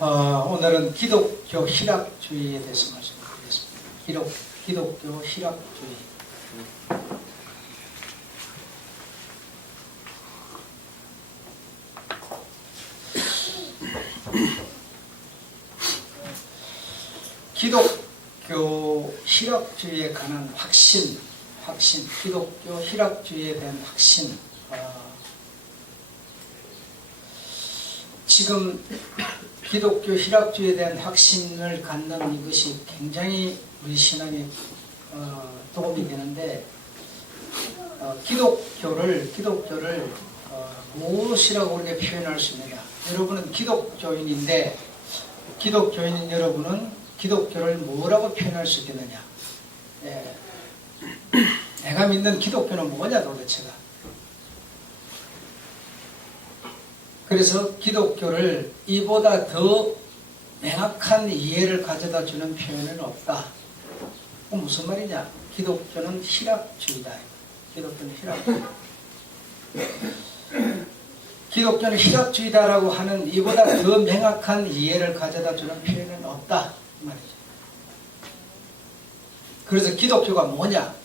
오늘은 기독교 희락주의에 대해서 말씀드리겠습니다. 기독교 희락주의. 기독교 희락주의에 관한 확신, 기독교 희락주의에 대한 확신. 지금 기독교 희락주의에 대한 확신을 갖는 이것이 굉장히 우리 신앙에 도움이 되는데, 기독교를 무엇이라고 우리가 표현할 수 있느냐? 여러분은 기독교인인데, 기독교인인 여러분은 기독교를 뭐라고 표현할 수 있겠느냐? 내가 믿는 기독교는 뭐냐 도대체가? 그래서 기독교를 이보다 더 명확한 이해를 가져다 주는 표현은 없다. 무슨 말이냐? 기독교는 희락주의다. 기독교는 희락주의다. 기독교는 희락주의다라고 하는 이보다 더 명확한 이해를 가져다 주는 표현은 없다. 이 말이죠. 그래서 기독교가 뭐냐?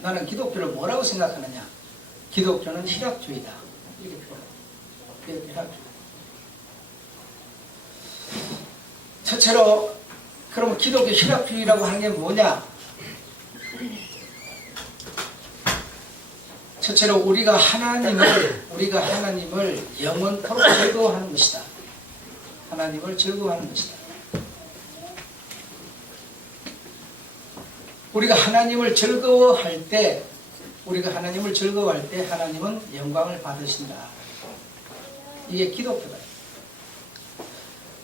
나는 기독교를 뭐라고 생각하느냐? 기독교는 희락주의다. 이렇게 표현합니다. 첫째로, 그럼 기독교 희락주의라고 하는 게 뭐냐? 첫째로 우리가 하나님을 영원토록 즐거워하는 것이다. 하나님을 즐거워하는 것이다. 우리가 하나님을 즐거워할 때 하나님은 영광을 받으신다. 이게 기독교다.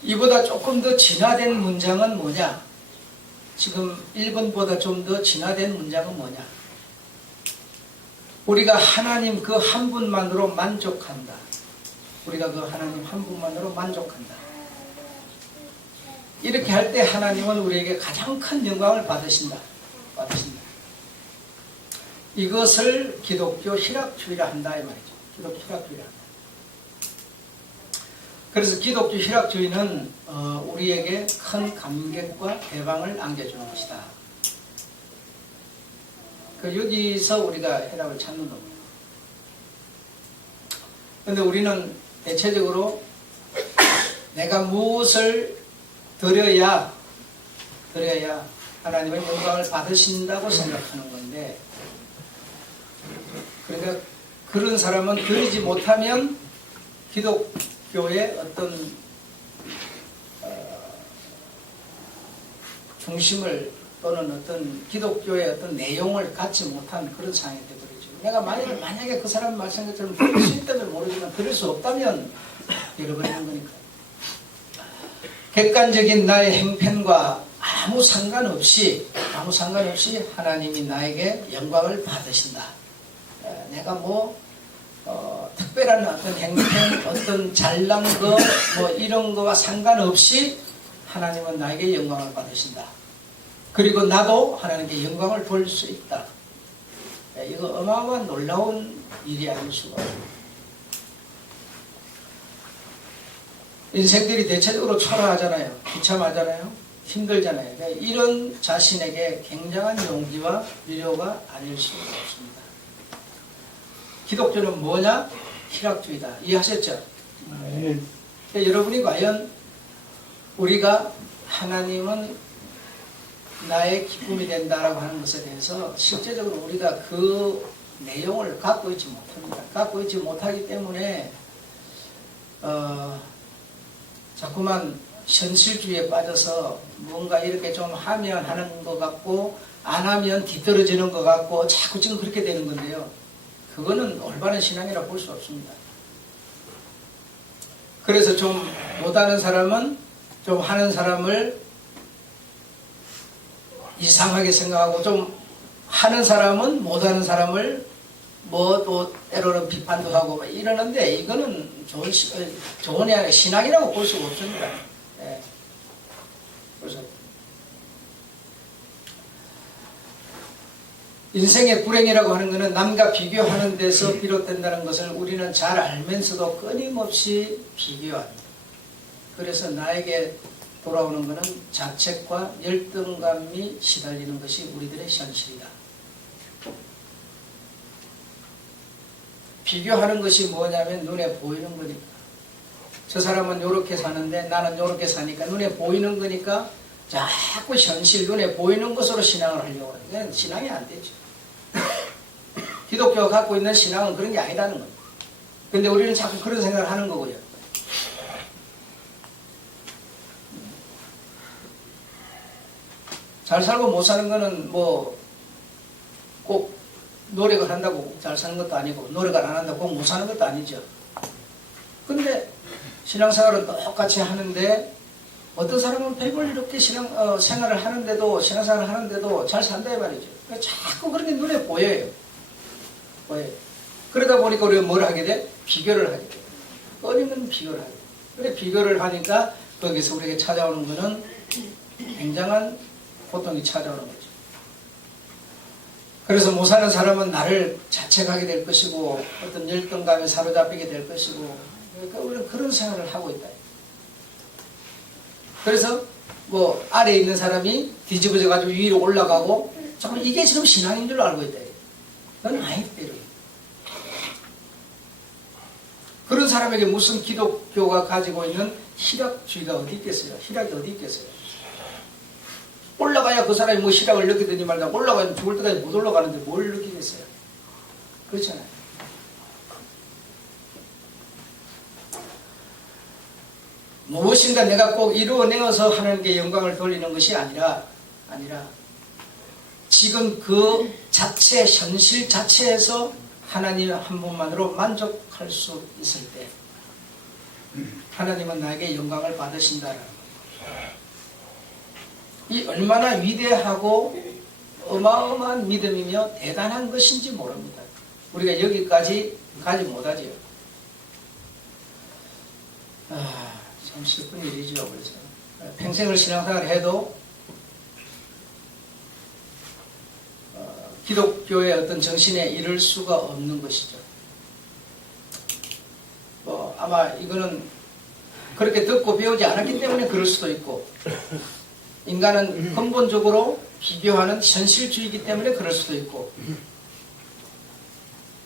이보다 조금 더 진화된 문장은 뭐냐? 지금 1번보다 좀 더 진화된 문장은 뭐냐? 우리가 하나님 그 한 분만으로 만족한다. 우리가 그 하나님 한 분만으로 만족한다. 이렇게 할 때 하나님은 우리에게 가장 큰 영광을 받으신다. 이것을 기독교 희락주의라 한다 이 말이죠. 기독교 희락주의라 한다. 그래서 기독교 희락주의는 우리에게 큰 감격과 해방을 안겨주는 것이다. 여기서 우리가 해답을 찾는 겁니다. 그런데 우리는 대체적으로 내가 무엇을 드려야 하나님의 영광을 받으신다고 생각하는 건데, 그러니까 그런 사람은 드리지 못하면 기독교의 어떤 중심을 또는 어떤 기독교의 어떤 내용을 갖지 못한 그런 상황이 되어버리죠. 내가 만약에 그 사람 말씀한 것처럼 들을 수 있다면 모르지만 들을 수 없다면 잃어버리는 거니까. 객관적인 나의 행편과 아무 상관없이 하나님이 나에게 영광을 받으신다. 내가 특별한 어떤 행편, 어떤 잘난 거, 이런 거와 상관없이 하나님은 나에게 영광을 받으신다. 그리고 나도 하나님께 영광을 돌릴 수 있다. 이거 어마어마한 놀라운 일이 아닐 수가 없습니다. 인생들이 대체적으로 초라하잖아요. 비참하잖아요. 힘들잖아요. 그러니까 이런 자신에게 굉장한 용기와 위로가 아닐 수가 없습니다. 기독교는 뭐냐? 희락주의다. 이해하셨죠? 네. 그러니까 여러분이 과연 우리가 하나님은 나의 기쁨이 된다라고 하는 것에 대해서 실제적으로 우리가 그 내용을 갖고 있지 못합니다. 갖고 있지 못하기 때문에 자꾸만 현실주의에 빠져서 뭔가 이렇게 좀 하면 하는 것 같고 안 하면 뒤떨어지는 것 같고 자꾸 지금 그렇게 되는 건데요. 그거는 올바른 신앙이라고 볼 수 없습니다. 그래서 좀 못하는 사람은 좀 하는 사람을 이상하게 생각하고, 좀 하는 사람은 못하는 사람을 또 때로는 비판도 하고 이러는데, 이거는 좋은 신앙이라고 볼 수가 없습니다. 예. 그래서 인생의 불행이라고 하는 것은 남과 비교하는 데서 비롯된다는 것을 우리는 잘 알면서도 끊임없이 비교합니다. 그래서 나에게 돌아오는 것은 자책과 열등감이 시달리는 것이 우리들의 현실이다. 비교하는 것이 뭐냐면 눈에 보이는 거니까. 저 사람은 이렇게 사는데 나는 이렇게 사니까 눈에 보이는 거니까 자꾸 현실 눈에 보이는 것으로 신앙을 하려고 하는 건 신앙이 안 되죠. 기독교가 갖고 있는 신앙은 그런 게 아니라는 겁니다. 근데 우리는 자꾸 그런 생각을 하는 거고요. 잘 살고 못 사는 거는 뭐 꼭 노력을 한다고 잘 사는 것도 아니고 노력을 안 한다고 꼭 못 사는 것도 아니죠. 근데 신앙생활은 똑같이 하는데 어떤 사람은 백을 이렇게 생활을 하는데도 신앙생활을 하는데도 잘 산다 이 말이죠. 자꾸 그런 게 눈에 보여요. 그러다 보니까 우리가 뭘 하게 돼? 비교를 하게 돼. 끊임없는 비교를 하게 돼. 그래 비교를 하니까 거기서 우리에게 찾아오는 것은 굉장한 고통이 찾아오는 거죠. 그래서 못 사는 사람은 나를 자책하게 될 것이고 어떤 열등감에 사로잡히게 될 것이고 그러니까 우리는 그런 생활을 하고 있다. 그래서 뭐 아래에 있는 사람이 뒤집어져 가지고 위로 올라가고 정말 이게 지금 신앙인 줄 알고 있다. 그건 아니다. 그런 사람에게 무슨 기독교가 가지고 있는 희락주의가 어디 있겠어요? 희락이 어디 있겠어요? 올라가야 그 사람이 뭐 희락을 느끼든지 말든 올라가야 죽을 때까지 못 올라가는데 뭘 느끼겠어요? 그렇잖아요. 무엇인가 내가 꼭 이루어내어서 하는 게 영광을 돌리는 것이 아니라 지금 그 자체, 현실 자체에서 하나님 한 분만으로 만족할 수 있을 때 하나님은 나에게 영광을 받으신다는 거예요. 이 얼마나 위대하고 어마어마한 믿음이며 대단한 것인지 모릅니다. 우리가 여기까지 가지 못하지요. 참 슬픈 일이죠. 그래서 평생을 신앙생활을 해도 기독교의 어떤 정신에 이를 수가 없는 것이죠. 아마 이거는 그렇게 듣고 배우지 않았기 때문에 그럴 수도 있고 인간은 근본적으로 비교하는 현실주의이기 때문에 그럴 수도 있고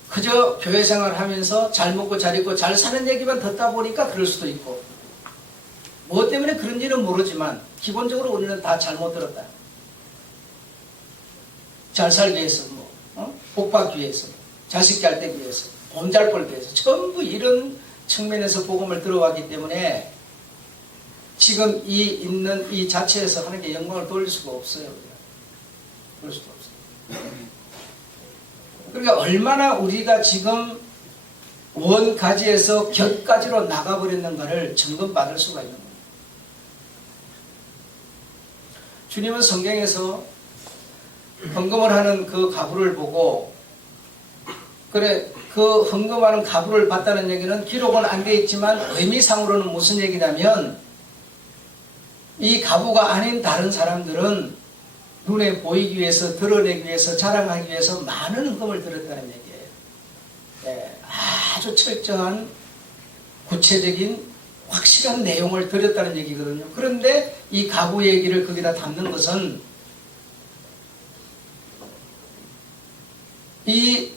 그저 교회 생활을 하면서 잘 먹고 잘 입고 잘 사는 얘기만 듣다 보니까 그럴 수도 있고 뭐 때문에 그런지는 모르지만 기본적으로 우리는 다 잘못 들었다. 잘 살기 위해서 복 받기 위해서 자식 잘 되기 위해서 돈 잘 벌기 위해서 전부 이런 측면에서 복음을 들어왔기 때문에 지금 있는 이 자체에서 하는 게 영광을 돌릴 수가 없어요. 그럴 수도 없어요. 그러니까 얼마나 우리가 지금 원가지에서 곁가지로 나가버렸는가를 점검받을 수가 있는 거예요. 주님은 성경에서 헌금을 하는 그 가부를 보고 그래 그 헌금하는 가부를 봤다는 얘기는 기록은 안 되어 있지만 의미상으로는 무슨 얘기냐면 이 가부가 아닌 다른 사람들은 눈에 보이기 위해서 드러내기 위해서 자랑하기 위해서 많은 헌금을 드렸다는 얘기예요. 네, 아주 철저한 구체적인 확실한 내용을 드렸다는 얘기거든요. 그런데 이 가부 얘기를 거기다 담는 것은 이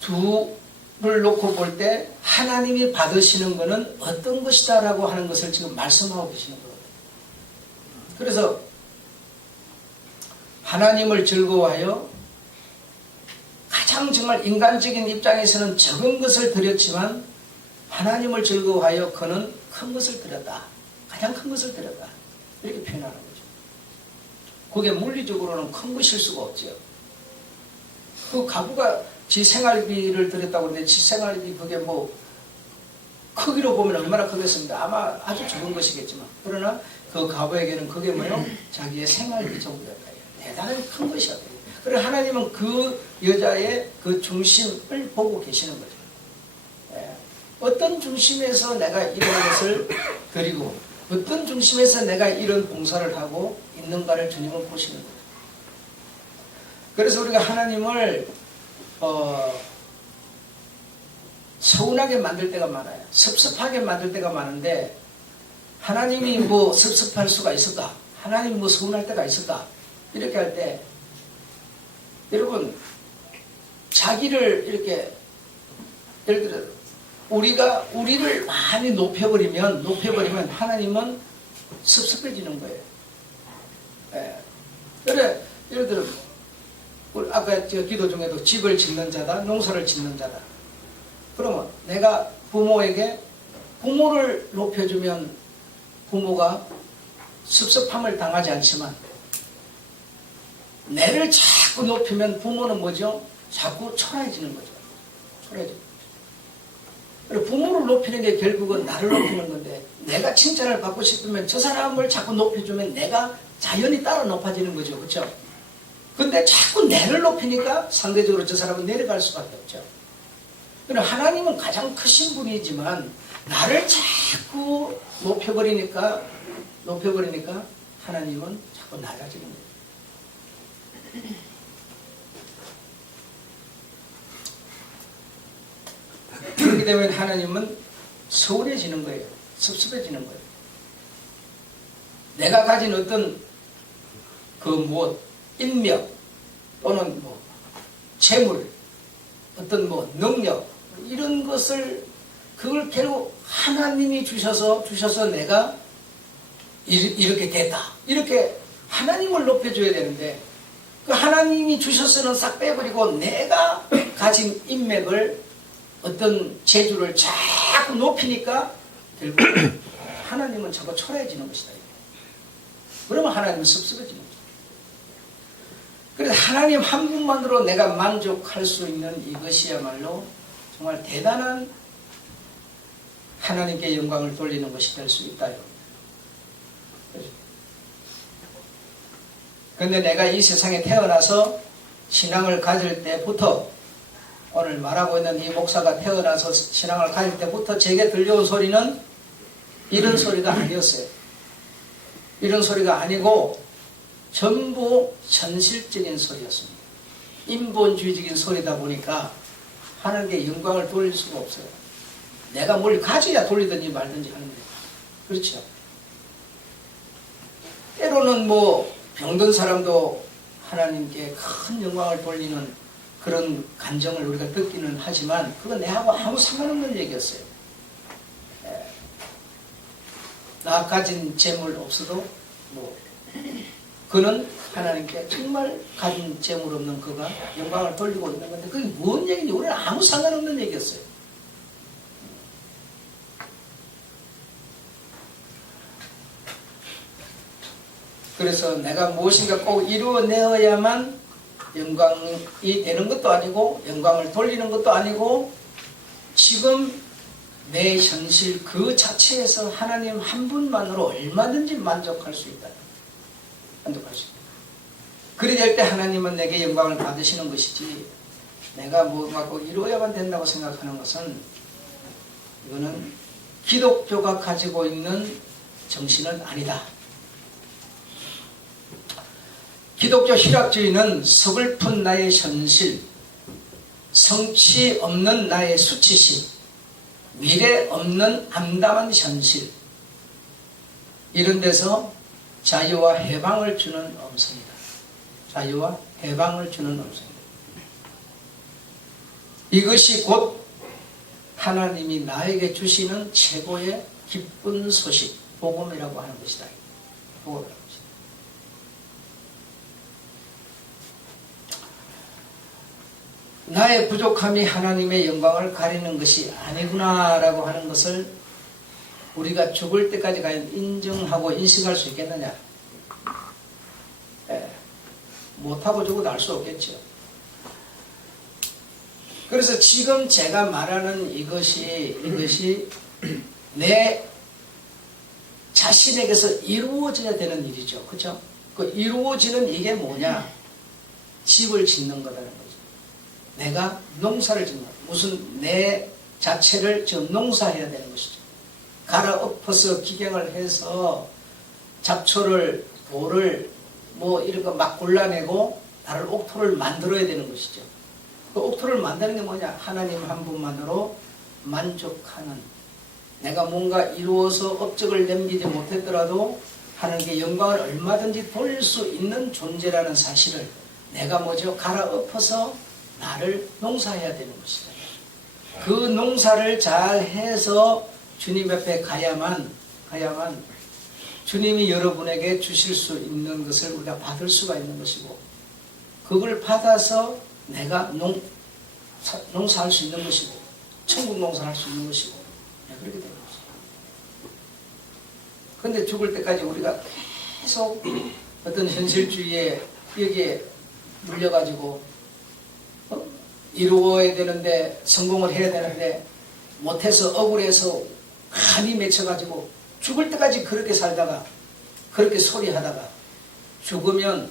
둘을 놓고 볼 때 하나님이 받으시는 것은 어떤 것이다 라고 하는 것을 지금 말씀하고 계시는 거예요. 그래서 하나님을 즐거워하여 가장 정말 인간적인 입장에서는 적은 것을 드렸지만 하나님을 즐거워하여 그는 큰 것을 드렸다. 가장 큰 것을 드렸다. 이렇게 표현하는 거죠. 그게 물리적으로는 큰 것일 수가 없죠. 그 가부가 지 생활비를 드렸다고 하는데 지 생활비 그게 뭐 크기로 보면 얼마나 크겠습니다. 아마 아주 적은 것이겠지만 그러나 그 가부에게는 그게 뭐요? 자기의 생활비 정도였다. 대단히 큰 것이었다. 그래서 하나님은 그 여자의 그 중심을 보고 계시는 거죠. 어떤 중심에서 내가 이런 것을 드리고 어떤 중심에서 내가 이런 봉사를 하고 있는가를 주님은 보시는 거죠. 그래서 우리가 하나님을 서운하게 만들 때가 많아요. 섭섭하게 만들 때가 많은데 하나님이 뭐 섭섭할 수가 있을까? 하나님 뭐 서운할 때가 있을까? 이렇게 할 때 여러분 자기를 이렇게 예를 들어 우리가 우리를 많이 높여버리면 하나님은 섭섭해지는 거예요. 예. 그래 예를 들어 아까 저 기도 중에도 집을 짓는 자다, 농사를 짓는 자다. 그러면 내가 부모를 높여주면 부모가 섭섭함을 당하지 않지만 내를 자꾸 높이면 부모는 뭐죠? 자꾸 초라해지는 거죠. 초라해지는 거죠. 부모를 높이는 게 결국은 나를 높이는 건데 내가 칭찬을 받고 싶으면 저 사람을 자꾸 높여주면 내가 자연히 따라 높아지는 거죠. 그렇죠? 근데 자꾸 내를 높이니까 상대적으로 저 사람은 내려갈 수밖에 없죠. 그러나 하나님은 가장 크신 분이지만 나를 자꾸 높여버리니까 하나님은 자꾸 낮아지는 거예요. 그렇게 되면 하나님은 서운해지는 거예요. 섭섭해지는 거예요. 내가 가진 어떤 인력 또는 재물, 어떤 능력 이런 것을 그걸 결국 하나님이 주셔서 내가 이렇게 됐다. 이렇게 하나님을 높여줘야 되는데 그 하나님이 주셔서는 싹 빼버리고 내가 가진 인맥을 어떤 재주를 자꾸 높이니까 결국 하나님은 자꾸 초라해지는 것이다. 그러면 하나님은 섭섭해지는 거죠. 그래서 하나님 한 분만으로 내가 만족할 수 있는 이것이야말로 정말 대단한 하나님께 영광을 돌리는 것이 될 수 있다. 그런데 내가 이 세상에 태어나서 신앙을 가질 때부터 오늘 말하고 있는 이 목사가 태어나서 신앙을 가질 때부터 제게 들려온 소리는 이런 소리가 아니었어요. 이런 소리가 아니고 전부 현실적인 소리였습니다. 인본주의적인 소리다 보니까 하나님께 영광을 돌릴 수가 없어요. 내가 뭘 가져야 돌리든지 말든지 하는 거예요. 그렇죠. 때로는 병든 사람도 하나님께 큰 영광을 돌리는 그런 감정을 우리가 듣기는 하지만 그건 내하고 아무 상관없는 얘기였어요. 나 가진 재물 없어도 그는 하나님께 정말 가진 재물 없는 그가 영광을 돌리고 있는 건데 그게 뭔 얘기인지 우리는 아무 상관없는 얘기였어요. 그래서 내가 무엇인가 꼭 이루어내어야만 영광이 되는 것도 아니고 영광을 돌리는 것도 아니고 지금 내 현실 그 자체에서 하나님 한 분만으로 얼마든지 만족할 수 있다. 만족할 수 있다. 그리 될 때 하나님은 내게 영광을 받으시는 것이지 내가 뭐가 꼭 이루어야만 된다고 생각하는 것은 이거는 기독교가 가지고 있는 정신은 아니다. 기독교 희락주의는 서글픈 나의 현실, 성취 없는 나의 수치심, 미래 없는 암담한 현실 이런 데서 자유와 해방을 주는 음성이다. 자유와 해방을 주는 음성이다. 이것이 곧 하나님이 나에게 주시는 최고의 기쁜 소식, 복음이라고 하는 것이다. 복음이라고. 나의 부족함이 하나님의 영광을 가리는 것이 아니구나라고 하는 것을 우리가 죽을 때까지 과연 인정하고 인식할 수 있겠느냐? 못하고 죽어도 알 수 없겠죠. 그래서 지금 제가 말하는 이것이 내 자신에게서 이루어져야 되는 일이죠. 그렇죠? 그 이루어지는 이게 뭐냐? 집을 짓는 거라는 거죠. 내가 농사를 짓는 것. 무슨 내 자체를 지금 농사해야 되는 것이죠. 갈아엎어서 기경을 해서 잡초를, 돌을 이런 거 막 골라내고 나를 옥토를 만들어야 되는 것이죠. 그 옥토를 만드는 게 뭐냐? 하나님 한 분만으로 만족하는 내가 뭔가 이루어서 업적을 남기지 못했더라도 하나님께 영광을 얼마든지 돌릴 수 있는 존재라는 사실을 내가 뭐죠? 갈아엎어서 나를 농사해야 되는 것이다. 그 농사를 잘 해서 주님 앞에 가야만 주님이 여러분에게 주실 수 있는 것을 우리가 받을 수가 있는 것이고, 그걸 받아서 내가 농사할 수 있는 것이고, 천국 농사할 수 있는 것이고, 그렇게 되는 거죠. 그런데 죽을 때까지 우리가 계속 어떤 현실주의에 여기에 물려가지고 이루어야 되는데, 성공을 해야 되는데 못해서 억울해서 한이 맺혀가지고 죽을 때까지 그렇게 살다가 그렇게 소리하다가 죽으면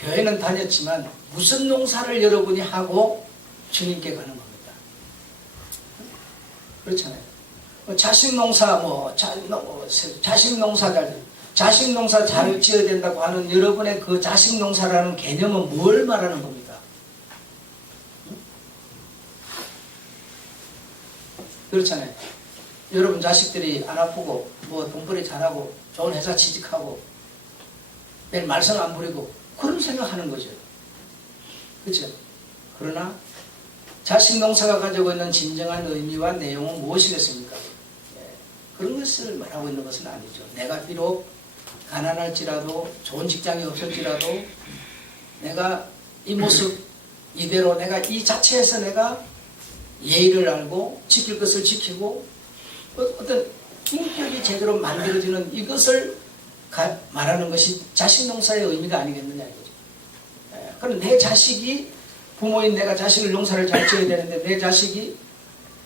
교회는 다녔지만 무슨 농사를 여러분이 하고 주님께 가는 겁니다. 그렇잖아요. 자식 농사 자식 농사 잘 지어야 된다고 하는 여러분의 그 자식 농사라는 개념은 뭘 말하는 겁니까? 그렇잖아요. 여러분 자식들이 안 아프고 뭐 돈벌이 잘하고 좋은 회사 취직하고 매일 말썽 안 부리고 그런 생각하는 거죠. 그렇죠? 그러나 자식 농사가 가지고 있는 진정한 의미와 내용은 무엇이겠습니까? 그런 것을 말하고 있는 것은 아니죠. 내가 비록 가난할지라도 좋은 직장이 없을지라도 내가 이 모습 이대로 내가 이 자체에서 내가 예의를 알고 지킬 것을 지키고 어떤 인격이 제대로 만들어지는 이것을 말하는 것이 자식 농사의 의미가 아니겠느냐 이거죠. 그럼 내 자식이 부모인 내가 자식을 농사를 잘 지어야 되는데 내 자식이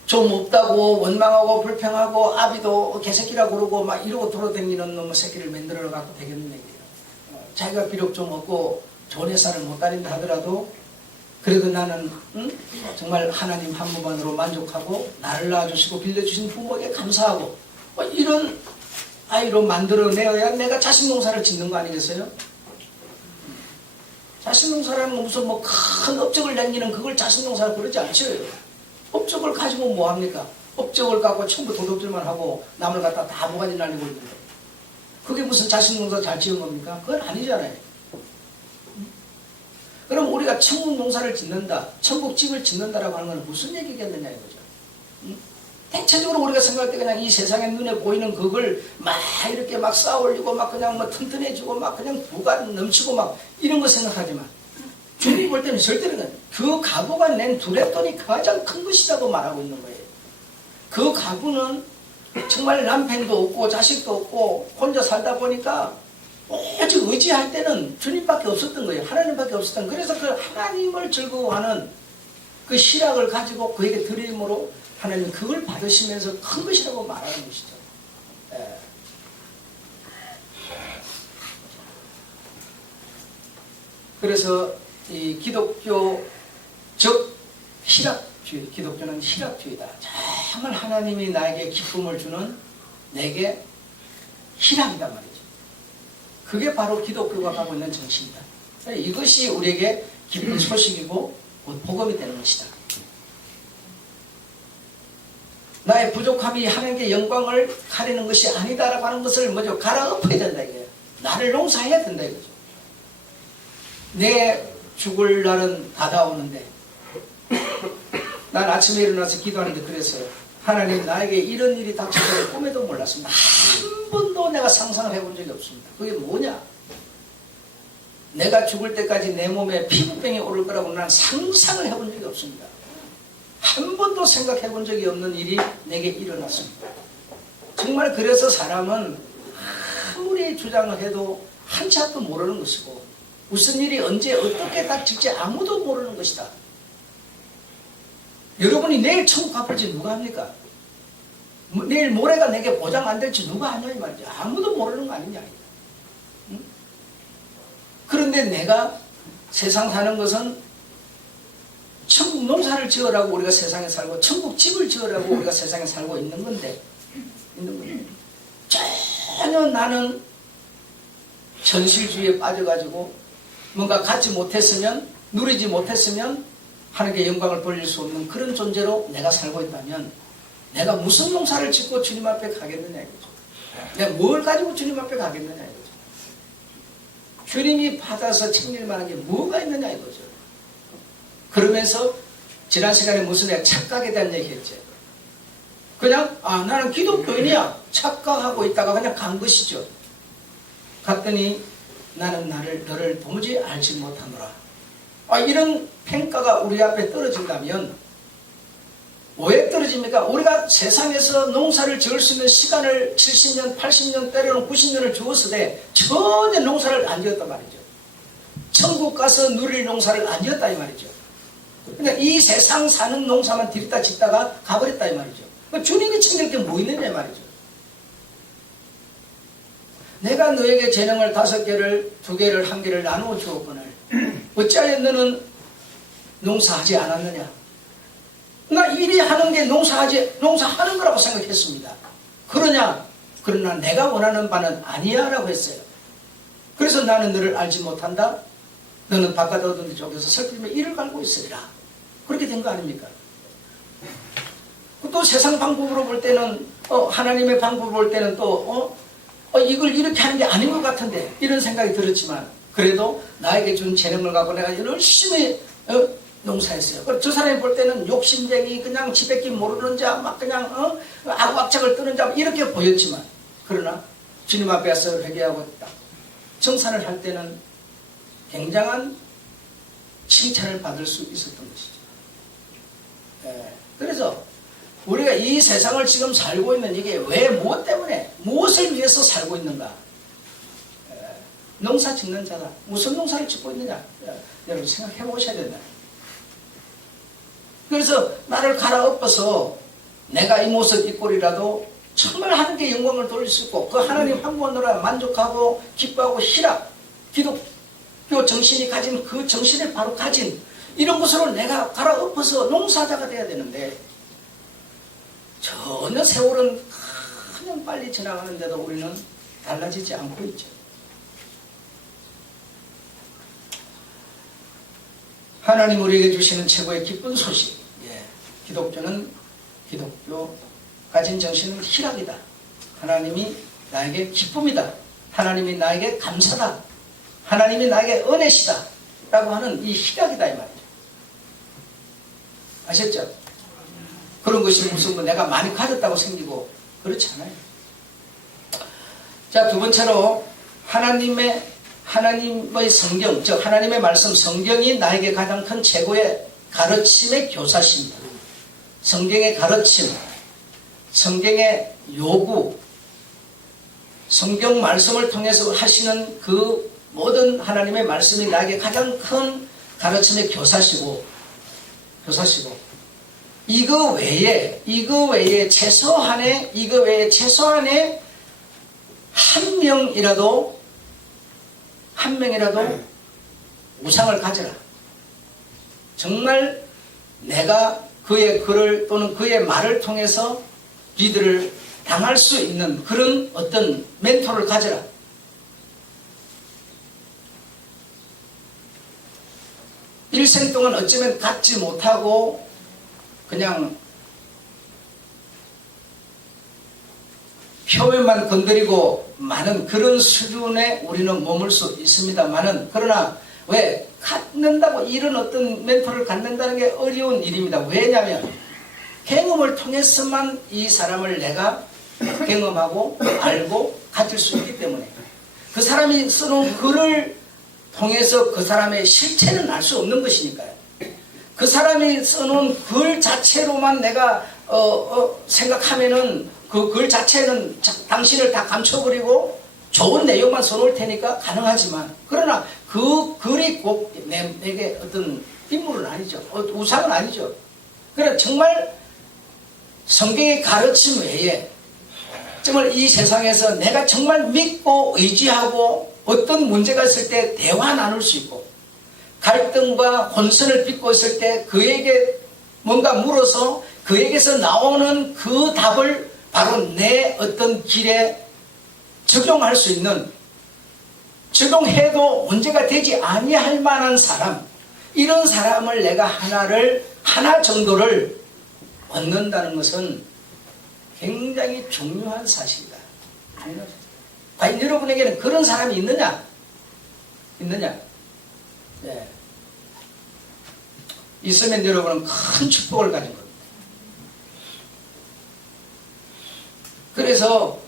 좀 없다고 원망하고 불평하고 아비도 개새끼라고 그러고 막 이러고 돌아다니는 놈의 새끼를 만들어 갖고 되겠는 얘기예요. 자기가 비록 좀 없고 좋은 회사를 못 다닌다 하더라도 그래도 나는 정말 하나님 한 분만으로 만족하고 나를 낳아주시고 빌려주신 부모에게 감사하고 이런 아이로 만들어내야 내가 자식 농사를 짓는 거 아니겠어요? 자식 농사라는 건 무슨 뭐 큰 업적을 남기는 그걸 자식 농사를 그러지 않죠. 업적을 가지고 뭐 합니까? 업적을 갖고 전부 도둑질만 하고 남을 갖다 다 모가지 날리고 있는데 그게 무슨 자식 농사 잘 지은 겁니까? 그건 아니잖아요. 그럼 우리가 천국 농사를 짓는다, 천국집을 짓는다라고 하는 건 무슨 얘기겠느냐 이거죠. 대체적으로 우리가 생각할 때 그냥 이 세상에 눈에 보이는 그걸 막 이렇게 막 쌓아 올리고 막 그냥 뭐 튼튼해지고 막 그냥 부가 넘치고 막 이런 거 생각하지만 주님이 볼 때는 절대로 그 가구가 낸 두레돈이 가장 큰 것이라고 말하고 있는 거예요. 그 가구는 정말 남편도 없고 자식도 없고 혼자 살다 보니까 오직 의지할 때는 주님밖에 없었던 거예요. 하나님밖에 없었던 거예요. 그래서 그 하나님을 즐거워하는 그 희락을 가지고 그에게 드림으로 하나님 그걸 받으시면서 큰 것이라고 말하는 것이죠. 그래서 이 기독교 즉 희락주의, 기독교는 희락주의다. 정말 하나님이 나에게 기쁨을 주는 내게 희락이단 말이죠. 그게 바로 기독교가 가고 있는 정신이다. 이것이 우리에게 기쁜 소식이고 복음이 되는 것이다. 나의 부족함이 하나님께 영광을 가리는 것이 아니다라고 하는 것을 먼저 갈아엎어야 된다 이거예요. 나를 농사해야 된다 이거죠. 내 죽을 날은 다가오는데 난 아침에 일어나서 기도하는데 그랬어요. 하나님 나에게 이런 일이 닥쳐서 꿈에도 몰랐습니다. 한 번도 내가 상상을 해본 적이 없습니다. 그게 뭐냐? 내가 죽을 때까지 내 몸에 피부병이 오를 거라고 난 상상을 해본 적이 없습니다. 한 번도 생각해 본 적이 없는 일이 내게 일어났습니다. 정말 그래서 사람은 아무리 주장을 해도 한치 앞도 모르는 것이고 무슨 일이 언제 어떻게 닥칠지 아무도 모르는 것이다. 여러분이 내일 천국 갚을지 누가 합니까? 내일 모레가 내게 보장 안 될지 누가 하냐 이 말이죠. 아무도 모르는 거 아니냐. 응? 그런데 내가 세상 사는 것은 천국 농사를 지으라고 우리가 세상에 살고 천국 집을 지으라고 우리가 세상에 살고 있는 건데 전혀 나는 현실주의에 빠져가지고 뭔가 갖지 못했으면 누리지 못했으면 하나님께 영광을 돌릴 수 없는 그런 존재로 내가 살고 있다면 내가 무슨 농사를 짓고 주님 앞에 가겠느냐 이거죠. 내가 뭘 가지고 주님 앞에 가겠느냐 이거죠. 주님이 받아서 챙길 만한 게 뭐가 있느냐 이거죠. 그러면서 지난 시간에 무슨 내가 착각에 대한 얘기했죠. 그냥 나는 기독교인이야 착각하고 있다가 그냥 간 것이죠. 갔더니 나는 너를 도무지 알지 못하노라. 이런 평가가 우리 앞에 떨어진다면 왜 떨어집니까? 우리가 세상에서 농사를 지을 수 있는 시간을 70년, 80년, 때로는 90년을 주었으되 전혀 농사를 안 지었단 말이죠. 천국 가서 누릴 농사를 안 지었다 이 말이죠. 그러니까 이 세상 사는 농사만 들이다 짓다가 가버렸다 이 말이죠. 주님이 챙길 게 뭐 있느냐 이 말이죠. 내가 너에게 재능을 5개를 2개를 1개를 나누어 주었거늘 어찌하여 너는 농사하지 않았느냐. 나 일이 하는 게 농사하는 거라고 생각했습니다. 그러나 내가 원하는 바는 아니야 라고 했어요. 그래서 나는 너를 알지 못한다. 너는 바깥 어두운 데 쪽에서 슬픔에 이를 갈고 있으리라. 그렇게 된 거 아닙니까? 또 세상 방법으로 볼 때는 하나님의 방법으로 볼 때는 또 이걸 이렇게 하는 게 아닌 것 같은데 이런 생각이 들었지만 그래도 나에게 준 재능을 갖고 내가 열심히 농사했어요. 저 사람이 볼 때는 욕심쟁이 그냥 지뱉기 모르는 자 막 그냥 악착을 뜨는 자 이렇게 보였지만 그러나 주님 앞에서 회개하고 딱 정산을 할 때는 굉장한 칭찬을 받을 수 있었던 것이죠. 그래서 우리가 이 세상을 지금 살고 있는 이게 왜 무엇 때문에 무엇을 위해서 살고 있는가? 농사 짓는 자가 무슨 농사를 짓고 있느냐? 여러분 생각해 보셔야 된다. 그래서 나를 갈아엎어서 내가 이 모습 이 꼴이라도 정말 하나님께 영광을 돌릴 수 있고 그 하나님 한 분으로 만족하고 기뻐하고 희락 기독교 정신이 가진 그 정신을 바로 가진 이런 것으로 내가 갈아엎어서 농사자가 돼야 되는데 전혀 세월은 그냥 빨리 지나가는데도 우리는 달라지지 않고 있죠. 하나님 우리에게 주시는 최고의 기쁜 소식. 기독교 가진 정신은 희락이다. 하나님이 나에게 기쁨이다. 하나님이 나에게 감사다. 하나님이 나에게 은혜시다. 라고 하는 이 희락이다 이 말이죠. 아셨죠? 그런 것이 무슨 내가 많이 가졌다고 생기고 그렇지 않아요. 자, 두 번째로 하나님의 성경, 즉 하나님의 말씀 성경이 나에게 가장 큰 최고의 가르침의 교사신. 성경의 가르침, 성경의 요구, 성경 말씀을 통해서 하시는 그 모든 하나님의 말씀이 나에게 가장 큰 가르침의 교사시고 이거 외에 최소한의 한 명이라도 우상을 가져라. 정말 내가 그의 글을 또는 그의 말을 통해서 니들을 당할 수 있는 그런 어떤 멘토를 가져라. 일생 동안 어쩌면 갖지 못하고 그냥 표면만 건드리고 많은 그런 수준에 우리는 머물 수 있습니다만은 그러나 왜 갖는다고 이런 어떤 멘토를 갖는다는 게 어려운 일입니다. 왜냐하면 경험을 통해서만 이 사람을 내가 경험하고 알고 가질 수 있기 때문에 그 사람이 써놓은 글을 통해서 그 사람의 실체는 알 수 없는 것이니까요. 그 사람이 써놓은 글 자체로만 내가 생각하면은 그 글 자체는 당신을 다 감춰버리고 좋은 내용만 써놓을 테니까 가능하지만 그러나 그 글이 꼭 내게 어떤 인물은 아니죠. 우상은 아니죠. 그러나 정말 성경의 가르침 외에 정말 이 세상에서 내가 정말 믿고 의지하고 어떤 문제가 있을 때 대화 나눌 수 있고 갈등과 혼선을 빚고 있을 때 그에게 뭔가 물어서 그에게서 나오는 그 답을 바로 내 어떤 길에 적용할 수 있는 적용해도 문제가 되지 아니할 만한 사람 이런 사람을 내가 하나 정도를 얻는다는 것은 굉장히 중요한 사실이다. 과연 여러분에게는 그런 사람이 있느냐? 있느냐? 네. 있으면 여러분은 큰 축복을 가진 겁니다. 그래서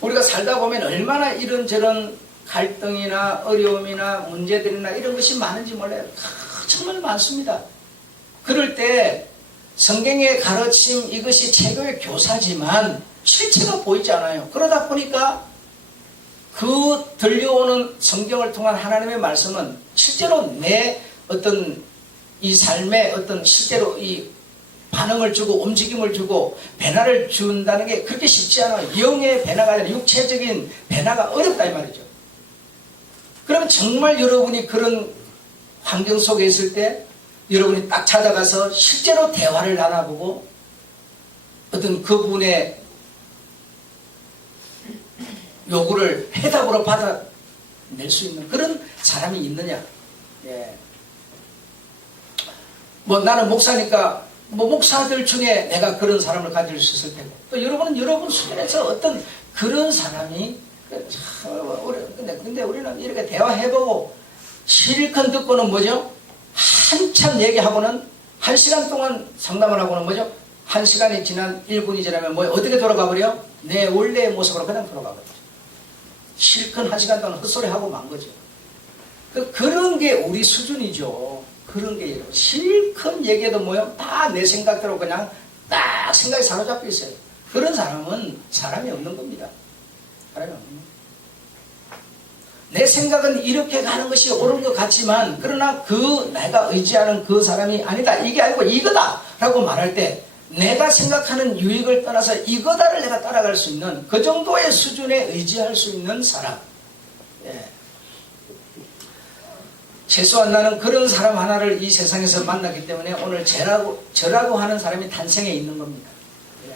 우리가 살다 보면 얼마나 이런저런 갈등이나 어려움이나 문제들이나 이런 것이 많은지 몰라요. 정말 많습니다. 그럴 때 성경의 가르침 이것이 최고의 교사지만 실체가 보이지 않아요. 그러다 보니까 그 들려오는 성경을 통한 하나님의 말씀은 실제로 내 어떤 이 삶에 어떤 실제로 이 반응을 주고 움직임을 주고 변화를 준다는 게 그렇게 쉽지 않아요. 영의 변화가 아니라 육체적인 변화가 어렵다 이 말이죠. 그러면 정말 여러분이 그런 환경 속에 있을 때 여러분이 딱 찾아가서 실제로 대화를 나눠보고 어떤 그분의 요구를 해답으로 받아낼 수 있는 그런 사람이 있느냐. 예. 뭐 나는 목사니까 뭐 목사들 중에 내가 그런 사람을 가질 수 있을 테고 또 여러분은 여러분 수준에서 어떤 그런 사람이 근데 우리는 이렇게 대화해보고 실컷 듣고는 뭐죠? 한참 얘기하고는 1시간 동안 상담을 하고는 뭐죠? 1시간이 지난 1분이 지나면 뭐 어떻게 돌아가 버려? 내 원래의 모습으로 그냥 돌아가 버려. 실컷 1시간 동안 헛소리하고 만 거죠. 그런 게 우리 수준이죠. 그런 게 실컷 얘기해도 뭐요? 다 내 생각대로 그냥 딱 생각이 사로잡혀 있어요. 그런 사람은 사람이 없는 겁니다. 사람이 없는 겁니다. 내 생각은 이렇게 가는 것이 옳은 것 같지만 그러나 내가 의지하는 그 사람이 아니다. 이게 아니고 이거다 라고 말할 때 내가 생각하는 유익을 떠나서 이거다를 내가 따라갈 수 있는 그 정도의 수준에 의지할 수 있는 사람. 예. 최소한 나는 그런 사람 하나를 이 세상에서 만났기 때문에 오늘 저라고 하는 사람이 탄생해 있는 겁니다. 예.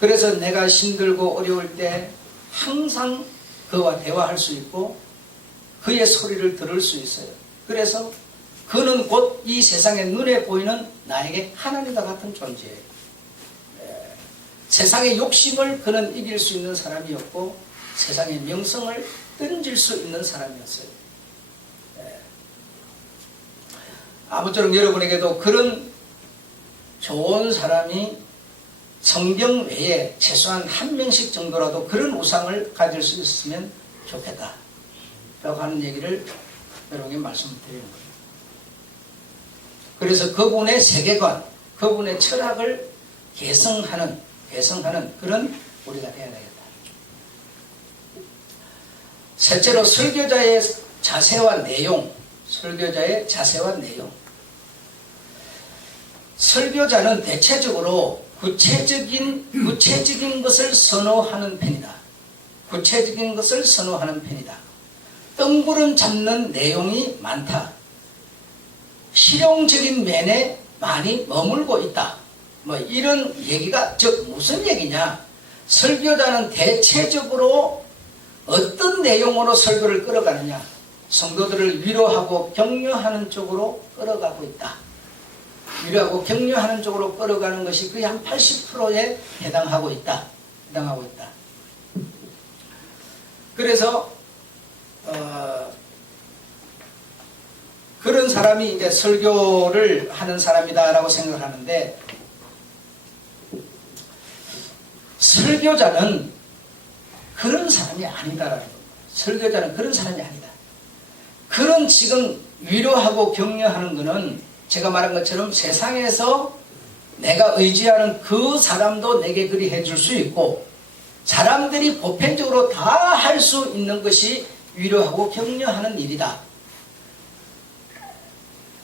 그래서 내가 힘들고 어려울 때 항상 그와 대화할 수 있고 그의 소리를 들을 수 있어요. 그래서 그는 곧 이 세상의 눈에 보이는 나에게 하나님과 같은 존재예요. 세상의 욕심을 그는 이길 수 있는 사람이었고 세상의 명성을 던질 수 있는 사람이었어요. 아무쪼록 여러분에게도 그런 좋은 사람이 성경 외에 최소한 한 명씩 정도라도 그런 우상을 가질 수 있으면 좋겠다 라고 하는 얘기를 여러분에게 말씀드리는 거예요. 그래서 그분의 세계관, 그분의 철학을 개성하는 그런 우리가 되어야 되겠다. 실제로 설교자의 자세와 내용, 설교자는 대체적으로 구체적인 것을 선호하는 편이다. 구체적인 것을 선호하는 편이다. 뜬구름 잡는 내용이 많다. 실용적인 면에 많이 머물고 있다. 뭐 이런 얘기가 즉 무슨 얘기냐? 설교자는 대체적으로 어떤 내용으로 설교를 끌어가느냐? 성도들을 위로하고 격려하는 쪽으로 끌어가고 있다. 위로하고 격려하는 쪽으로 끌어가는 것이 거의 한 80%에 해당하고 있다. 그래서 그런 사람이 이제 설교를 하는 사람이다라고 생각을 하는데 설교자는 그런 사람이 아니다라는 겁니다. 설교자는 그런 사람이 아니다. 그런 지금 위로하고 격려하는 것은 제가 말한 것처럼 세상에서 내가 의지하는 그 사람도 내게 그리 해줄 수 있고 사람들이 보편적으로 다 할 수 있는 것이 위로하고 격려하는 일이다.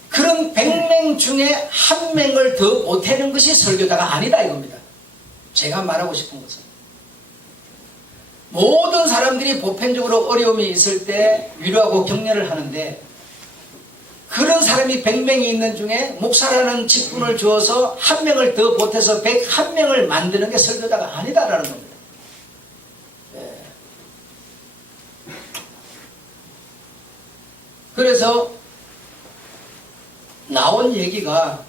그런 100명 중에 한 명을 더 보태는 것이 설교자가 아니다 이겁니다. 제가 말하고 싶은 것은 모든 사람들이 보편적으로 어려움이 있을 때 위로하고 격려를 하는데 그런 사람이 100명이 있는 중에 목사라는 직분을 주어서 한 명을 더 보태서 101명을 만드는 게 설교자가 아니다라는 겁니다. 그래서 나온 얘기가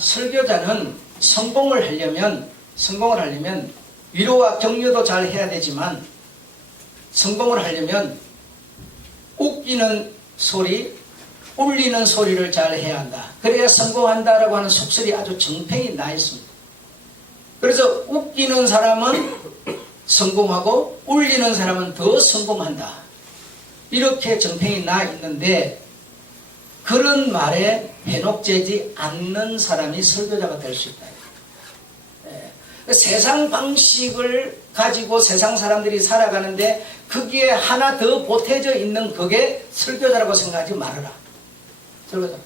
설교자는 성공을 하려면 성공을 하려면 위로와 격려도 잘 해야 되지만 성공을 하려면 웃기는 소리, 울리는 소리를 잘 해야 한다. 그래야 성공한다라고 하는 속설이 아주 정평이 나 있습니다. 그래서 웃기는 사람은 성공하고 울리는 사람은 더 성공한다. 이렇게 정평이 나 있는데 그런 말에 현혹되지 않는 사람이 설교자가 될 수 있다. 세상 방식을 가지고 세상 사람들이 살아가는데 거기에 하나 더 보태져 있는 그게 설교자라고 생각하지 말아라. 설교자.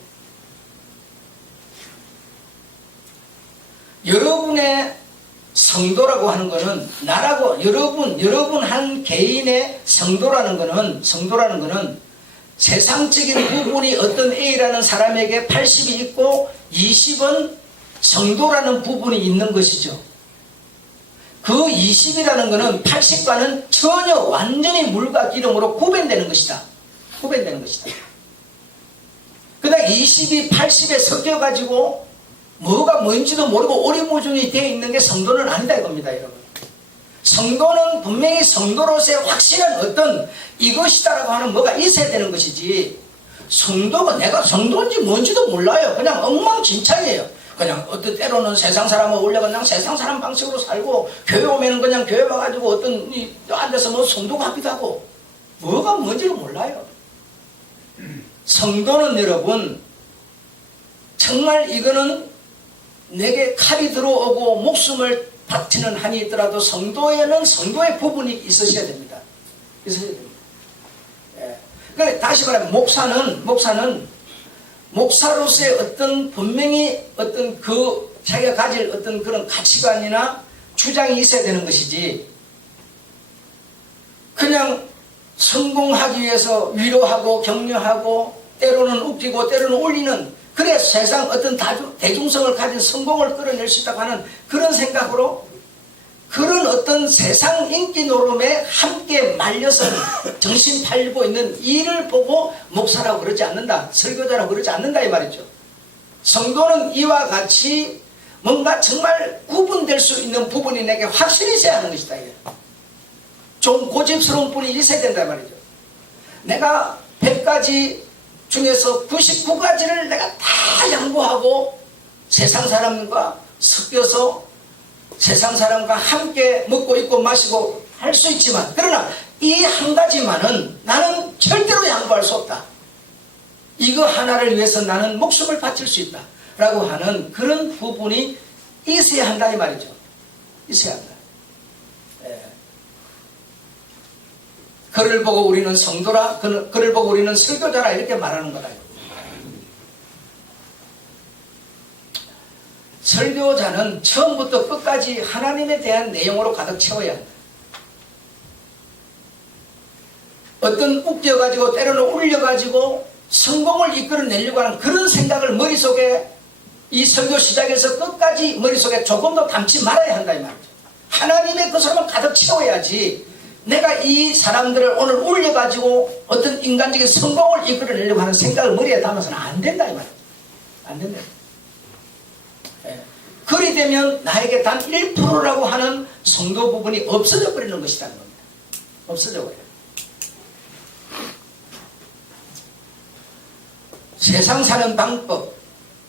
여러분의 성도라고 하는 것은 나라고 여러분 한 개인의 성도라는 것은 세상적인 부분이 어떤 A라는 사람에게 80이 있고 20은 성도라는 부분이 있는 것이죠. 그 20이라는 것은 80과는 전혀 완전히 물과 기름으로 구분되는 것이다. 구분되는 것이다. 그러나 20이 80에 섞여가지고 뭐가 뭔지도 모르고 오리무중이 되어 있는 게 성도는 아니다 이겁니다, 여러분. 성도는 분명히 성도로서의 확실한 어떤 이것이다라고 하는 뭐가 있어야 되는 것이지, 성도가 내가 성도인지 뭔지도 몰라요. 그냥 엉망진창이에요. 그냥 어떤 때로는 세상 사람을 올려 그냥 세상 사람 방식으로 살고, 교회 오면은 그냥 교회 와가지고 어떤 앉아서 뭐 성도 같기도 하고, 뭐가 뭔지를 몰라요. 성도는 여러분, 정말 이거는 내게 칼이 들어오고 목숨을 바치는 한이 있더라도 성도에는 성도의 부분이 있으셔야 됩니다. 있으셔야 됩니다. 예. 그러니까 다시 말하면 목사는 목사로서의 어떤 분명히 어떤 그 자기가 가질 어떤 그런 가치관이나 주장이 있어야 되는 것이지, 그냥 성공하기 위해서 위로하고 격려하고 때로는 웃기고 때로는 울리는, 그래 세상 어떤 대중성을 가진 성공을 끌어낼 수 있다고 하는 그런 생각으로 그런 어떤 세상 인기 노름에 함께 말려서 정신 팔리고 있는 일을 보고 목사라고 그러지 않는다, 설교자라고 그러지 않는다 이 말이죠. 성도는 이와 같이 뭔가 정말 구분될 수 있는 부분이 내게 확실히 있어야 하는 것이다. 좀 고집스러운 분이 있어야 된다 말이죠. 내가 100가지 중에서 99가지를 내가 다 양보하고 세상 사람과 섞여서 세상 사람과 함께 먹고 입고 마시고 할 수 있지만, 그러나 이 한 가지만은 나는 절대로 양보할 수 없다. 이거 하나를 위해서 나는 목숨을 바칠 수 있다 라고 하는 그런 부분이 있어야 한다 이 말이죠. 있어야 한다. 그를 보고 우리는 성도라, 그를 보고 우리는 설교자라 이렇게 말하는 거다. 설교자는 처음부터 끝까지 하나님에 대한 내용으로 가득 채워야 한다. 어떤 웃겨가지고 때로는 울려가지고 성공을 이끌어내려고 하는 그런 생각을 머릿속에 이 설교 시작에서 끝까지 머릿속에 조금도 담지 말아야 한다 이 말이죠. 하나님의 그 사람을 가득 채워야지 내가 이 사람들을 오늘 울려가지고 어떤 인간적인 성공을 이끌어내려고 하는 생각을 머리에 담아서는 안 된다 이 말이에요. 안 된다. 그리 되면 나에게 단 1%라고 하는 성도 부분이 없어져 버리는 것이라는 겁니다. 없어져 버려요. 세상 사는 방법,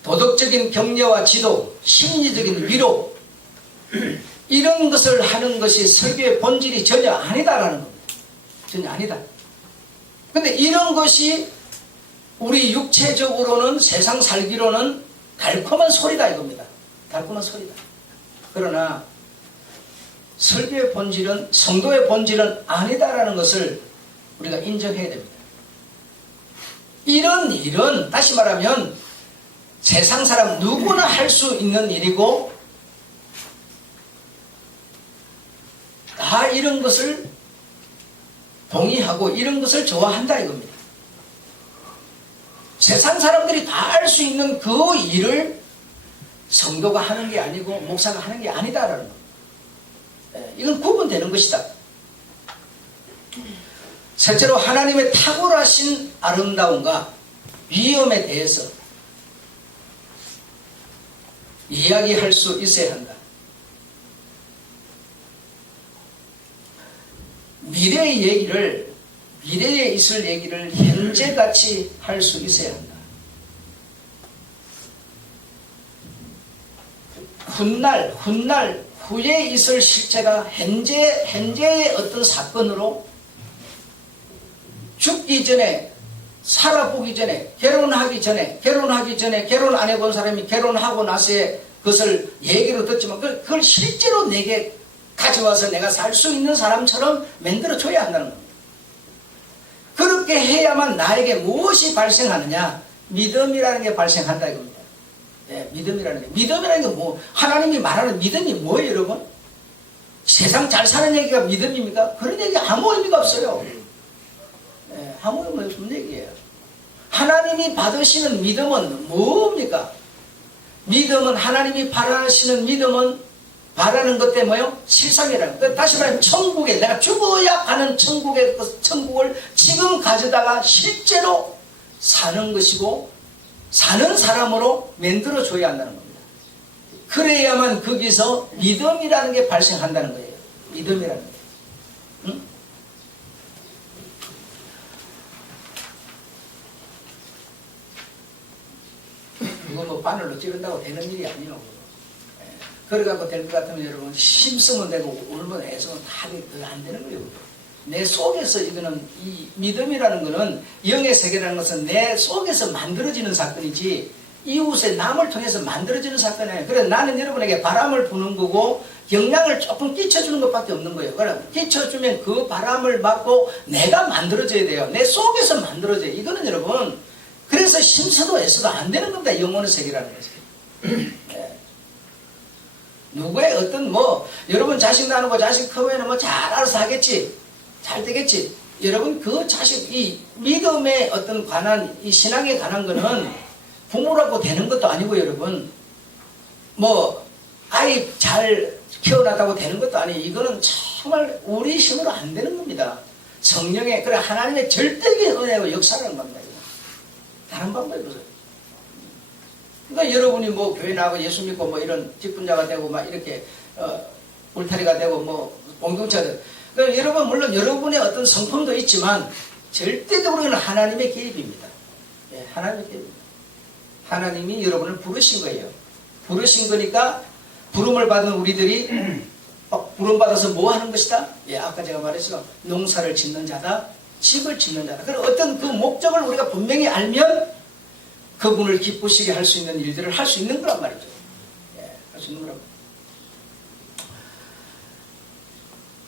도덕적인 격려와 지도, 심리적인 위로, 이런 것을 하는 것이 설교의 본질이 전혀 아니다라는 겁니다. 전혀 아니다. 근데 이런 것이 우리 육체적으로는 세상 살기로는 달콤한 소리다 이겁니다. 달콤한 소리다. 그러나 설교의 본질은, 성도의 본질은 아니다라는 것을 우리가 인정해야 됩니다. 이런 일은 다시 말하면 세상 사람 누구나 할 수 있는 일이고 다 이런 것을 동의하고 이런 것을 좋아한다 이겁니다. 세상 사람들이 다 할 수 있는 그 일을 성도가 하는 게 아니고 목사가 하는 게 아니다라는 겁니다. 이건 구분되는 것이다. 실제로 하나님의 탁월하신 아름다움과 위엄에 대해서 이야기할 수 있어야 한다. 미래의 얘기를, 미래에 있을 얘기를 현재같이 할 수 있어야 한다. 훗날 후에 있을 실체가 현재의 어떤 사건으로 죽기 전에, 살아보기 전에, 결혼하기 전에, 결혼 안 해본 사람이 결혼하고 나서의 그것을 얘기로 듣지만 그걸 실제로 내게 가져와서 내가 살 수 있는 사람처럼 만들어줘야 한다는 겁니다. 그렇게 해야만 나에게 무엇이 발생하느냐? 믿음이라는 게 발생한다 이겁니다. 네, 믿음이라는 게 뭐, 하나님이 말하는 믿음이 뭐예요, 여러분? 세상 잘 사는 얘기가 믿음입니까? 그런 얘기 아무 의미가 없어요. 네, 아무 의미 없는 얘기예요. 하나님이 받으시는 믿음은 뭡니까? 믿음은, 하나님이 바라시는 믿음은, 바라는 것 때문에요? 실상이라는 거. 다시 말하면 천국에, 내가 죽어야 가는 천국을 지금 가져다가 실제로 사는 것이고, 사는 사람으로 만들어줘야 한다는 겁니다. 그래야만 거기서 믿음이라는 게 발생한다는 거예요. 믿음이라는 게. 응? 이거 뭐 바늘로 찌른다고 되는 일이 아니에요. 그래갖고 될 것 같으면 여러분 힘쓰면 되고 울면 애쓰면 다 안 되는 거예요. 내 속에서 이거는 이 믿음이라는 거는 영의 세계라는 것은 내 속에서 만들어지는 사건이지 이웃의 남을 통해서 만들어지는 사건이 아니에요. 그래서 나는 여러분에게 바람을 부는 거고 영향을 조금 끼쳐주는 것밖에 없는 거예요. 그럼 끼쳐주면 그 바람을 맞고 내가 만들어져야 돼요. 내 속에서 만들어져요. 이거는 여러분 그래서 힘써도 애써도 안 되는 겁니다. 영혼의 세계라는 것은. 네. 누구의 어떤 뭐 여러분 자식 나누고 자식 크면 뭐 잘 알아서 하겠지. 잘 되겠지. 여러분 그 자식 이 믿음에 어떤 관한 이 신앙에 관한 거는 부모라고 되는 것도 아니고 여러분 뭐 아이 잘 키워놨다고 되는 것도 아니에요. 이거는 정말 우리 힘으로 안 되는 겁니다. 성령의 그래 하나님의 절대적인 은혜와 역사라는 겁니다. 다른 방법이 없어요. 그러니까 여러분이 뭐 교회 나가고 예수 믿고 뭐 이런 직분자가 되고 막 이렇게 울타리가 되고 뭐 공동체가 되고 그러니까 여러분 물론 여러분의 어떤 성품도 있지만 절대적으로는 하나님의 개입입니다. 예, 하나님의 개입입니다. 하나님이 여러분을 부르신 거예요. 부르신 거니까 부름을 받은 우리들이 부름받아서 뭐 하는 것이다? 예, 아까 제가 말했죠. 농사를 짓는 자다, 집을 짓는 자다. 그런 어떤 그 목적을 우리가 분명히 알면 그분을 기쁘시게 할 수 있는 일들을 할 수 있는 거란 말이죠. 예, 할 수 있는 거라고.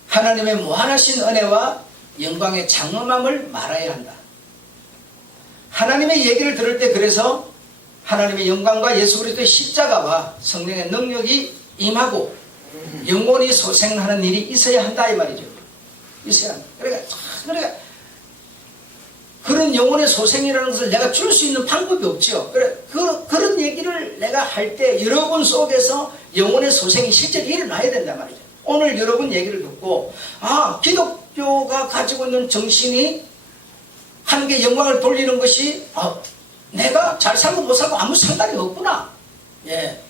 하나님의 무한하신 은혜와 영광의 장엄함을 말해야 한다. 하나님의 얘기를 들을 때 그래서 하나님의 영광과 예수 그리스도의 십자가와 성령의 능력이 임하고 영혼이 소생하는 일이 있어야 한다 이 말이죠. 있어야 한다. 그러니까 그런 영혼의 소생이라는 것을 내가 줄 수 있는 방법이 없죠. 그런 얘기를 내가 할 때 여러분 속에서 영혼의 소생이 실제로 일어나야 된단 말이죠. 오늘 여러분 얘기를 듣고 기독교가 가지고 있는 정신이 하나님께 영광을 돌리는 것이 내가 잘 살고 못 살고 아무 상관이 없구나. 예,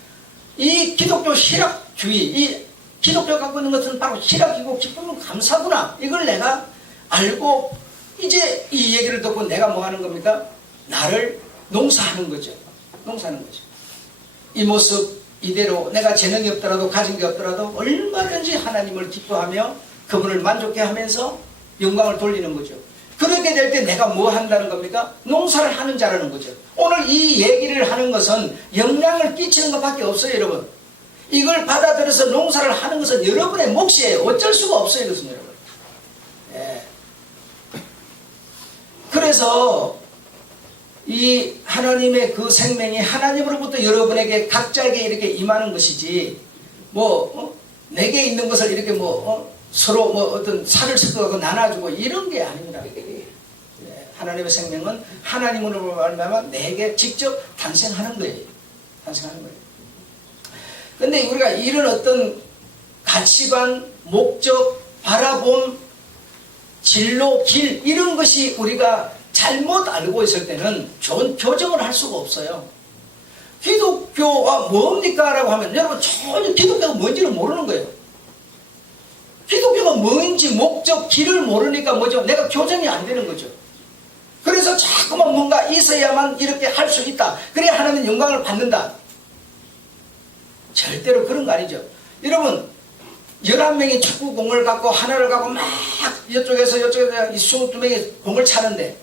이 기독교 희락주의, 이 기독교가 갖고 있는 것은 바로 희락이고 기쁨은 감사구나. 이걸 내가 알고 이제 이 얘기를 듣고 내가 뭐 하는 겁니까? 나를 농사하는 거죠. 농사하는 거죠. 이 모습 이대로 내가 재능이 없더라도 가진 게 없더라도 얼마든지 하나님을 기뻐하며 그분을 만족해 하면서 영광을 돌리는 거죠. 그렇게 될 때 내가 뭐 한다는 겁니까? 농사를 하는 자라는 거죠. 오늘 이 얘기를 하는 것은 영향을 끼치는 것밖에 없어요, 여러분. 이걸 받아들여서 농사를 하는 것은 여러분의 몫이에요. 어쩔 수가 없어요, 이것은 여러분. 예. 그래서 이 하나님의 그 생명이 하나님으로부터 여러분에게 각자에게 이렇게 임하는 것이지 내게 있는 것을 이렇게 서로 어떤 살을 섞어가고 나눠주고 이런 게 아닙니다. 하나님의 생명은 하나님으로 말미암아 내게 직접 탄생하는 거예요. 탄생하는 거예요. 근데 우리가 이런 어떤 가치관, 목적, 바라봄, 진로, 길 이런 것이 우리가 잘못 알고 있을 때는 좋은 교정을 할 수가 없어요. 기독교가 뭡니까? 라고 하면 여러분 전혀 기독교가 뭔지를 모르는 거예요. 기독교가 자꾸 뭔지 목적, 길을 모르니까 뭐죠? 내가 교정이 안 되는 거죠. 그래서 자꾸만 뭔가 있어야만 이렇게 할 수 있다. 그래야 하나님 영광을 받는다. 절대로 그런 거 아니죠. 여러분 11명이 축구공을 갖고 하나를 갖고 막 이쪽에서 22명이 공을 차는데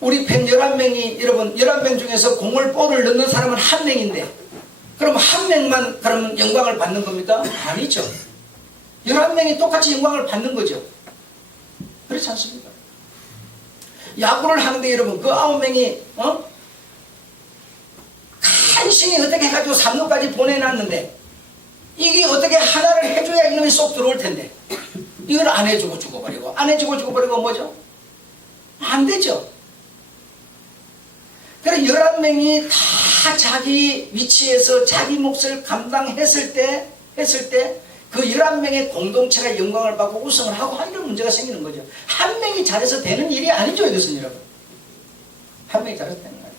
우리 팬 11명이 여러분 11명 중에서 볼을 넣는 사람은 한 명인데 그럼 한 명만 그러면 영광을 받는 겁니까? 아니죠. 11명이 똑같이 영광을 받는 거죠. 그렇지 않습니까? 야구를 하는데 여러분 그 9명이 간신히 어떻게 해가지고 3루까지 보내놨는데 이게 어떻게 하나를 해줘야 이놈이 쏙 들어올 텐데 이걸 안 해주고 죽어버리고 안 해주고 죽어버리고 뭐죠? 안 되죠. 그래서 11명이 다 자기 위치에서 자기 몫을 감당했을 때 그 11명의 공동체가 영광을 받고 우승을 하고 이런 문제가 생기는 거죠. 한 명이 잘해서 되는 일이 아니죠. 이것은 여러분. 한 명이 잘해서 되는 거예요.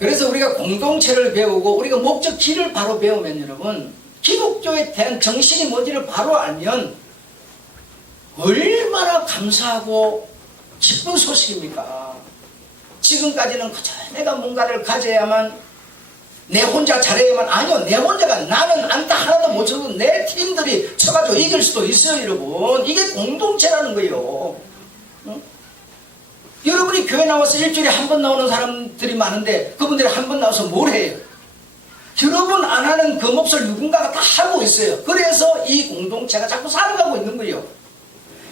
그래서 우리가 공동체를 배우고 우리가 목적 길을 바로 배우면 여러분 기독교에 대한 정신이 뭔지를 바로 알면 얼마나 감사하고 기쁜 소식입니까? 지금까지는 그저 내가 뭔가를 가져야만 내 혼자 잘해야만 아니요. 내 혼자가 나는 안타 하나도 못 쳐도 내 팀들이 쳐가지고 이길 수도 있어요. 여러분 이게 공동체라는 거예요. 응? 여러분이 교회 나와서 일주일에 한 번 나오는 사람들이 많은데 그분들이 한 번 나와서 뭘 해요? 여러분 안 하는 그 몫을 누군가가 다 하고 있어요. 그래서 이 공동체가 자꾸 살아가고 있는 거예요.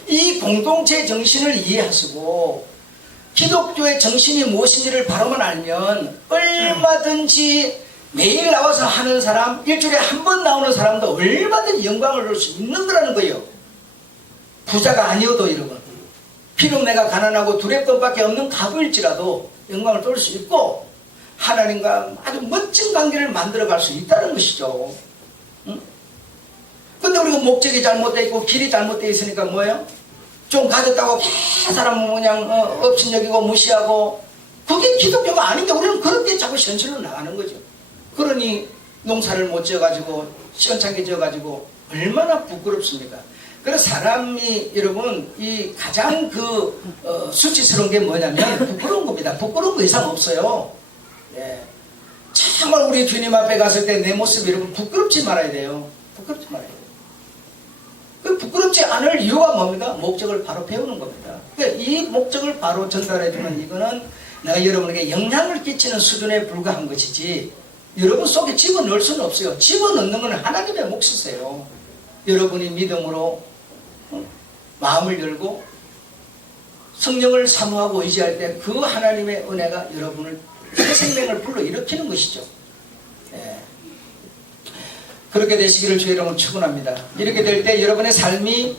이 공동체 정신을 이해하시고 기독교의 정신이 무엇인지를 바로만 알면 얼마든지 매일 나와서 하는 사람, 일주일에 한 번 나오는 사람도 얼마든지 영광을 얻을 수 있는 거라는 거예요. 부자가 아니어도 여러분 비록 내가 가난하고 두렵돈밖에 없는 가부일지라도 영광을 얻을 수 있고 하나님과 아주 멋진 관계를 만들어갈 수 있다는 것이죠. 응? 근데 우리가 목적이 잘못되어 있고 길이 잘못되어 있으니까 뭐예요? 좀 가졌다고 그 사람은 그냥 업신여기고 무시하고 그게 기독교가 아닌데 우리는 그렇게 자꾸 현실로 나가는 거죠. 그러니 농사를 못 지어가지고 시원찮게 지어가지고 얼마나 부끄럽습니까? 그래서 사람이 여러분 이 가장 수치스러운 게 뭐냐면 부끄러운 겁니다. 부끄러운 거 이상 없어요. 예. 정말 우리 주님 앞에 갔을 때 내 모습이 여러분 부끄럽지 말아야 돼요. 부끄럽지 말아야 돼요. 그 부끄럽지 않을 이유가 뭡니까? 목적을 바로 배우는 겁니다. 그러니까 이 목적을 바로 전달해주면 이거는 내가 여러분에게 영향을 끼치는 수준에 불과한 것이지 여러분 속에 집어넣을 수는 없어요. 집어넣는 건 하나님의 몫이세요. 여러분이 믿음으로 마음을 열고 성령을 사모하고 의지할 때 그 하나님의 은혜가 여러분을 새 생명을 불러일으키는 것이죠. 예. 그렇게 되시기를 주의 이름으로 축원합니다. 이렇게 될 때 여러분의 삶이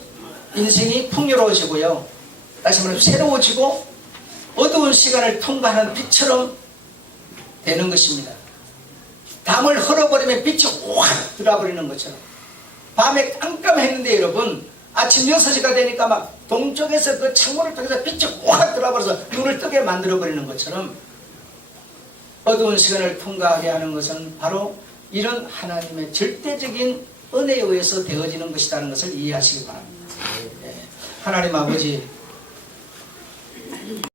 인생이 풍요로워지고요. 다시 말하면 새로워지고 어두운 시간을 통과하는 빛처럼 되는 것입니다. 담을 헐어버리면 빛이 확 들어버리는 것처럼 밤에 깜깜했는데 여러분 아침 6시가 되니까 막 동쪽에서 그 창문을 통해서 빛이 확 들어버려서 눈을 뜨게 만들어버리는 것처럼 어두운 시간을 통과하게 하는 것은 바로 이런 하나님의 절대적인 은혜에 의해서 되어지는 것이라는 것을 이해하시기 바랍니다. 하나님 아버지